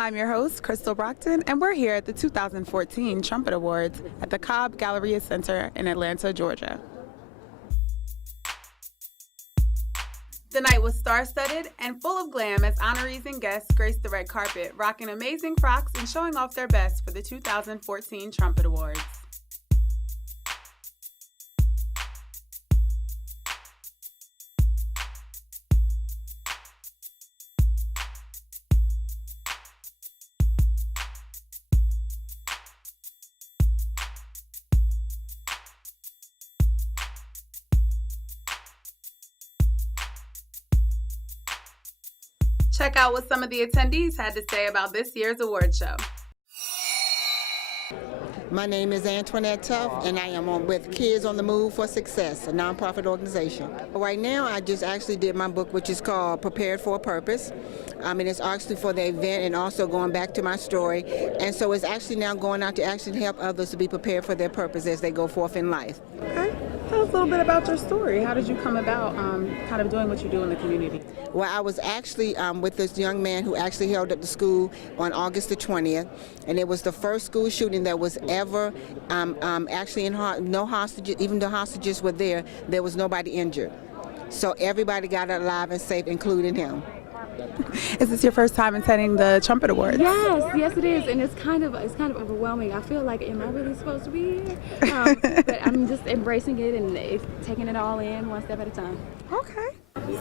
I'm your host, Crystal Brockton, and we're here at the 2014 Trumpet Awards at the Cobb Galleria Center in Atlanta, Georgia. The night was star-studded and full of glam as honorees and guests graced the red carpet, rocking amazing frocks and showing off their best for the 2014 Trumpet Awards. Check out what some of the attendees had to say about this year's award show. My name is Antoinette Tuff, and I am with Kids on the Move for Success, a nonprofit organization. Right now, I just actually did my book, which is called Prepared for a Purpose. And it's actually for the event and also going back to my story. And so it's actually now going out to actually help others to be prepared for their purpose as they go forth in life. Okay. Tell us a little bit about your story. How did you come about kind of doing what you do in the community? Well, I was actually with this young man who actually held up the school on August the 20th, and it was the first school shooting that was ever actually no hostages. Even though hostages were there was nobody injured. So everybody got out alive and safe, including him. Is this your first time attending the Trumpet Awards? Yes, it is, and it's kind of overwhelming. I feel like, am I really supposed to be here? But I'm just embracing it and taking it all in one step at a time. Okay.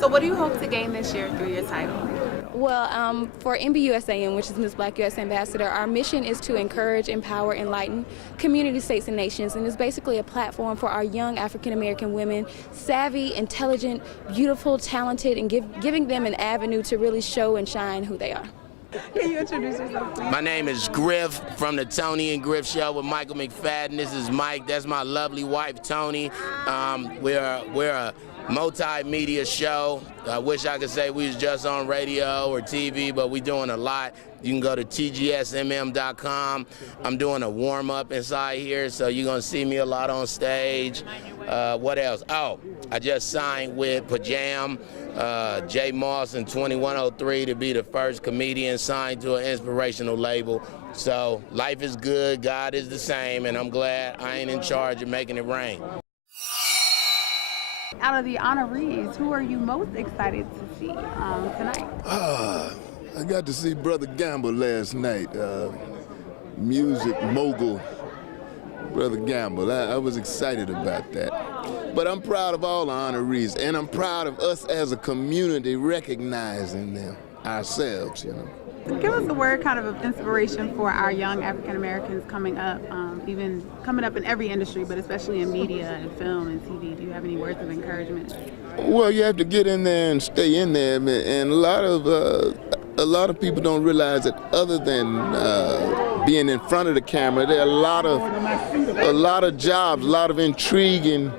So what do you hope to gain this year through your title? Well, for MBUSAN, which is Miss Black U.S. Ambassador, our mission is to encourage, empower, enlighten community, states, and nations, and it's basically a platform for our young African-American women, savvy, intelligent, beautiful, talented, and giving them an avenue to really show and shine who they are. Can you introduce yourself, please? My name is Griff from the Tony and Griff Show with Michael McFadden. This is Mike. That's my lovely wife, Tony. We're a multimedia show. I wish I could say we was just on radio or TV, but we're doing a lot. You can go to tgsmm.com. I'm doing a warm-up inside here, so you're going to see me a lot on stage. What else? Oh, I just signed with Pajam, Jay Moss and 2103 to be the first comedian signed to an inspirational label. So life is good, God is the same, and I'm glad I ain't in charge of making it rain. Out of the honorees, who are you most excited to see tonight? I got to see Brother Gamble last night, music mogul Brother Gamble. I was excited about that. But I'm proud of all the honorees, and I'm proud of us as a community recognizing them ourselves, you know. Give us a word kind of inspiration for our young African Americans coming up, even coming up in every industry, but especially in media and film and TV. Do you have any words of encouragement? Well, you have to get in there and stay in there, and a lot of people don't realize that other than being in front of the camera, there are a lot of jobs, a lot of intriguing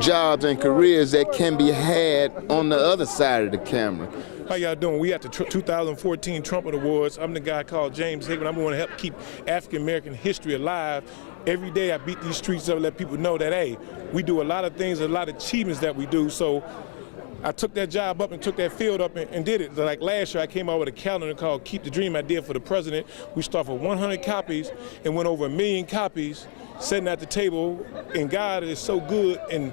jobs and careers that can be had on the other side of the camera. How y'all doing? We at the 2014 Trumpet Awards. I'm the guy called James Hickman. I'm going to help keep African American history alive. Every day I beat these streets up and let people know that, hey, we do a lot of things, a lot of achievements that we do. So I took that job up and took that field up and did it. Like last year, I came out with a calendar called Keep the Dream I did for the president. We started with 100 copies and went over 1 million copies, sitting at the table, and God is so good and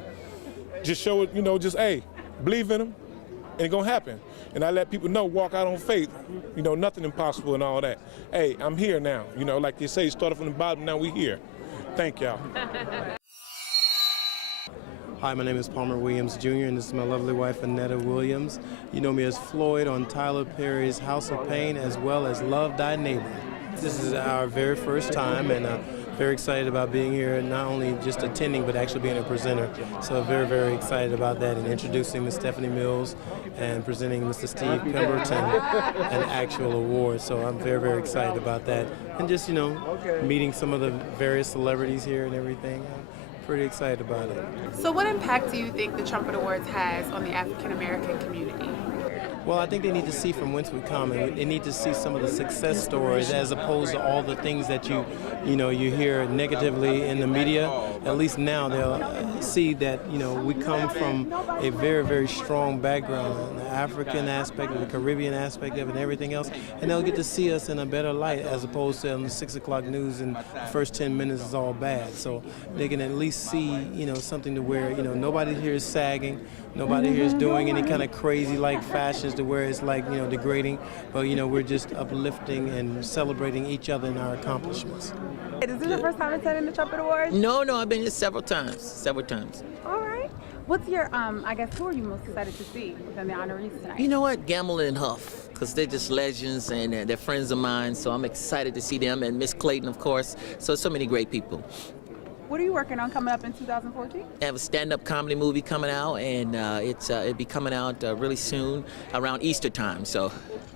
just show it, just, hey, believe in him, and it's going to happen. And I let people know, walk out on faith, nothing impossible and all that. Hey, I'm here now. Like they say, started from the bottom, now we here. Thank y'all. Hi, my name is Palmer Williams Jr., and this is my lovely wife, Annetta Williams. You know me as Floyd on Tyler Perry's House of Pain, as well as Love Thy Neighbor. This is our very first time, and very excited about being here, not only just attending, but actually being a presenter. So very, very excited about that, and introducing Ms. Stephanie Mills and presenting Mr. Steve Pemberton an actual award. So I'm very, very excited about that. And just, meeting some of the various celebrities here and everything. I'm pretty excited about it. So what impact do you think the Trumpet Awards has on the African American community? Well, I think they need to see from whence we come, and they need to see some of the success stories as opposed to all the things that you hear negatively in the media. at least now they'll see that, you know, we come from a very, very strong background, the African aspect, the Caribbean aspect of it, and everything else, and they'll get to see us in a better light as opposed to on the 6 o'clock news and the first 10 minutes is all bad. So they can at least see, you know, something to where, you know, nobody here is sagging, nobody here is doing any kind of crazy like fashions to where it's like, you know, degrading, but, you know, we're just uplifting and celebrating each other in our accomplishments. Is this your first time attending the Trumpet Awards? No, I've been here several times. All right. What's your, I guess, who are you most excited to see within the honorees tonight? You know what? Gamble and Huff, because they're just legends and they're friends of mine, so I'm excited to see them, and Miss Clayton, of course. So many great people. What are you working on coming up in 2014? I have a stand-up comedy movie coming out, and it'll be coming out really soon, around Easter time. So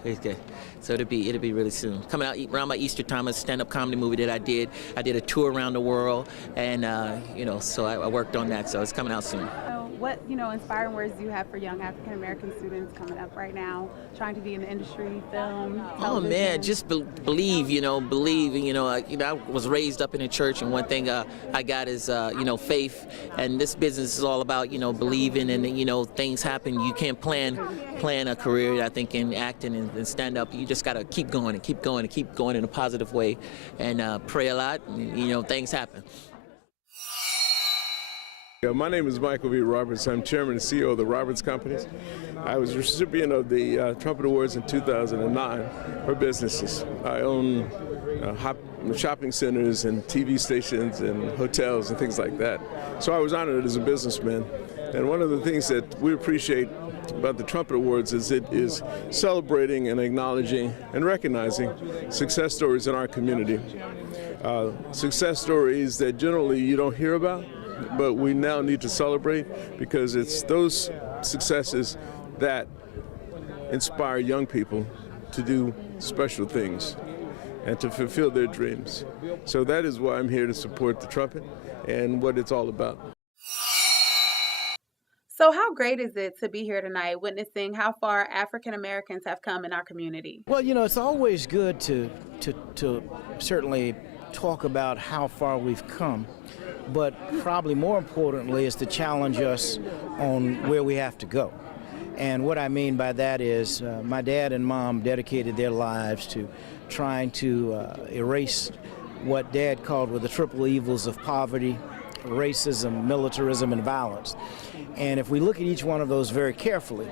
it's good. So it'll be really soon. Coming out around my Easter time, a stand-up comedy movie that I did. I did a tour around the world, and you know, so I worked on that. So it's coming out soon. What, you know, inspiring words do you have for young African American students coming up right now, trying to be in the industry, film, television? Oh man, just believe, you know, I was raised up in a church, and one thing I got is, you know, faith, and this business is all about, you know, believing, and, you know, things happen. You can't plan a career, I think, in acting and stand-up. You just got to keep going and keep going and keep going in a positive way, and pray a lot, and, you know, things happen. My name is Michael V. Roberts. I'm chairman and CEO of the Roberts Companies. I was recipient of the Trumpet Awards in 2009 for businesses. I own shopping centers and TV stations and hotels and things like that. So I was honored as a businessman. And one of the things that we appreciate about the Trumpet Awards is it is celebrating and acknowledging and recognizing success stories in our community. Success stories that generally you don't hear about, but we now need to celebrate, because it's those successes that inspire young people to do special things and to fulfill their dreams. So that is why I'm here to support the Trumpet and what it's all about. So how great is it to be here tonight witnessing how far African Americans have come in our community? Well, you know, it's always good to certainly talk about how far we've come, but probably more importantly is to challenge us on where we have to go. And what I mean by that is my dad and mom dedicated their lives to trying to erase what Dad called were the triple evils of poverty, racism, militarism, and violence. And if we look at each one of those very carefully,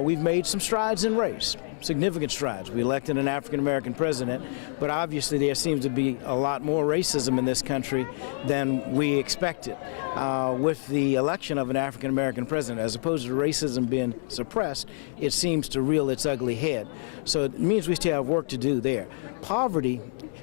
we've made some strides in race. Significant strides. We elected an African-American president, but obviously there seems to be a lot more racism in this country than we expected. With the election of an African-American president, as opposed to racism being suppressed, it seems to reel its ugly head. So it means we still have work to do there. Poverty,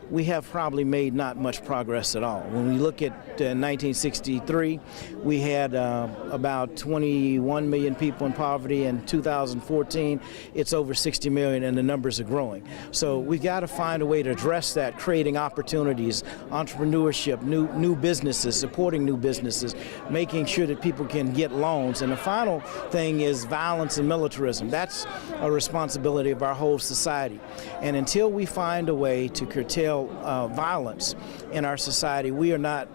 we have probably made not much progress at all. When we look at 1963, we had about 21 million people in poverty. In 2014, it's over 60 million, and the numbers are growing. So we've got to find a way to address that, creating opportunities, entrepreneurship, new businesses, supporting new businesses, making sure that people can get loans. And the final thing is violence and militarism. That's a responsibility of our whole society. And until we find a way to curtail violence in our society, we are not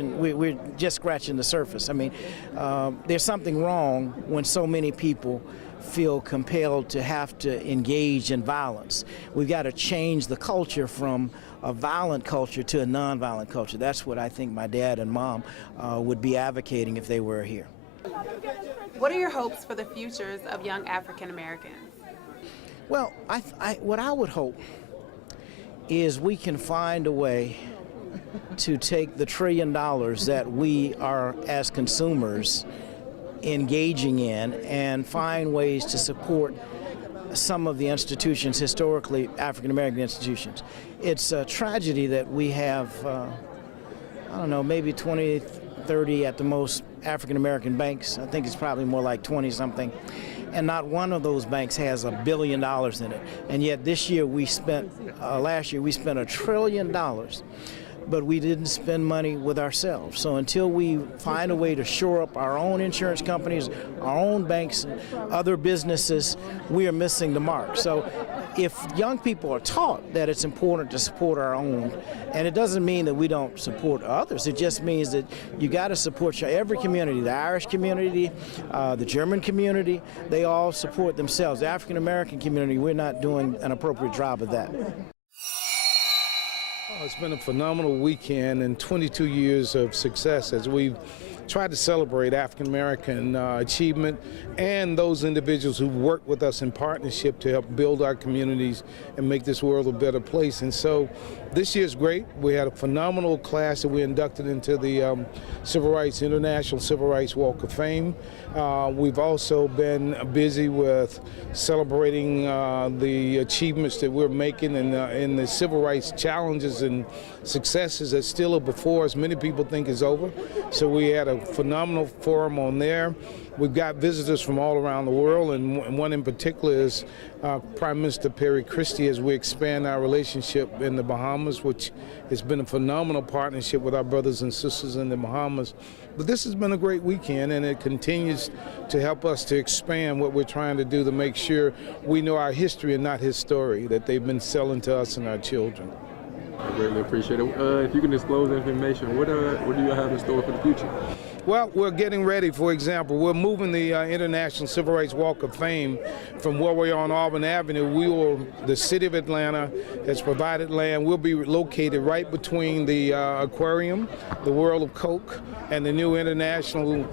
we're just scratching the surface. I mean, there's something wrong when so many people feel compelled to have to engage in violence. We've got to change the culture from a violent culture to a nonviolent culture. That's what I think my dad and mom would be advocating if they were here. What are your hopes for the futures of young African Americans? Well, what I would hope is we can find a way to take the $1 trillion that we are, as consumers, engaging in, and find ways to support some of the institutions, historically African-American institutions. It's a tragedy that we have, I don't know, maybe 20, 30 at the most African-American banks. I think it's probably more like 20-something. And not one of those banks has $1 billion in it. And yet this year we spent, last year we spent $1 trillion but we didn't spend money with ourselves. So until we find a way to shore up our own insurance companies, our own banks, other businesses, we are missing the mark. So if young people are taught that it's important to support our own, and it doesn't mean that we don't support others, it just means that you got to support every community, the Irish community, the German community, they all support themselves. The African American community, we're not doing an appropriate job of that. It's been a phenomenal weekend and 22 years of success as we've tried to celebrate African American achievement and those individuals who work with us in partnership to help build our communities and make this world a better place. And so this year's great. We had a phenomenal class that we inducted into the International Civil Rights Walk of Fame. We've also been busy with celebrating the achievements that we're making in the civil rights challenges and successes that still are before us. Many people think is over. So we had a phenomenal forum on there. We've got visitors from all around the world, and one in particular is Prime Minister Perry Christie, as we expand our relationship in the Bahamas, which has been a phenomenal partnership with our brothers and sisters in the Bahamas. But this has been a great weekend, and it continues to help us to expand what we're trying to do to make sure we know our history and not his story that they've been selling to us and our children. I greatly appreciate it. If you can disclose information, what do you have in store for the future? Well, we're getting ready. For example, we're moving the International Civil Rights Walk of Fame from where we're on Auburn Avenue. The city of Atlanta has provided land. We'll be located right between the aquarium, the World of Coke, and the new International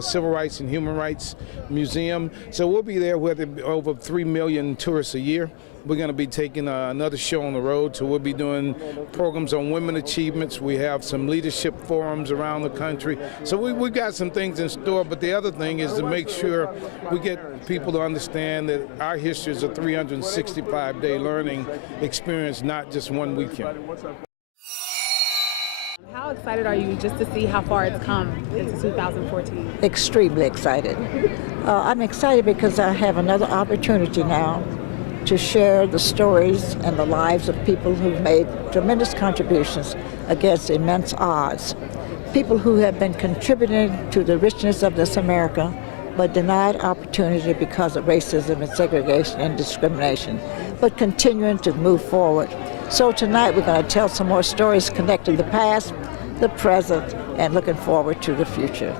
Civil Rights and Human Rights Museum. So we'll be there with over 3 million tourists a year. We're going to be taking another show on the road, so we'll be doing programs on women achievements. We have some leadership forums around the country. So we've got some things in store, but the other thing is to make sure we get people to understand that our history is a 365-day learning experience, not just one weekend. How excited are you just to see how far it's come into 2014? Extremely excited. I'm excited because I have another opportunity now to share the stories and the lives of people who've made tremendous contributions against immense odds. People who have been contributing to the richness of this America, but denied opportunity because of racism and segregation and discrimination, but continuing to move forward. So tonight we're going to tell some more stories connecting the past, the present, and looking forward to the future.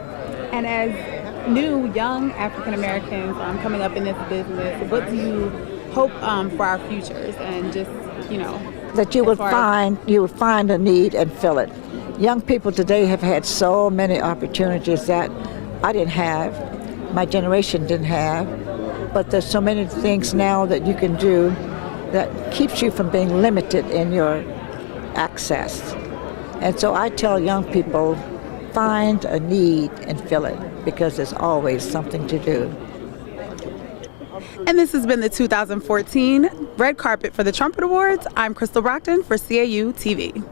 And as new, young African Americans coming up in this business, what do you hope for our futures, and just, that you would find a need and fill it. Young people today have had so many opportunities that I didn't have, my generation didn't have, but there's so many things now that you can do that keeps you from being limited in your access. And so I tell young people, find a need and fill it, because there's always something to do. And this has been the 2014 Red Carpet for the Trumpet Awards. I'm Crystal Brockton for CAU TV.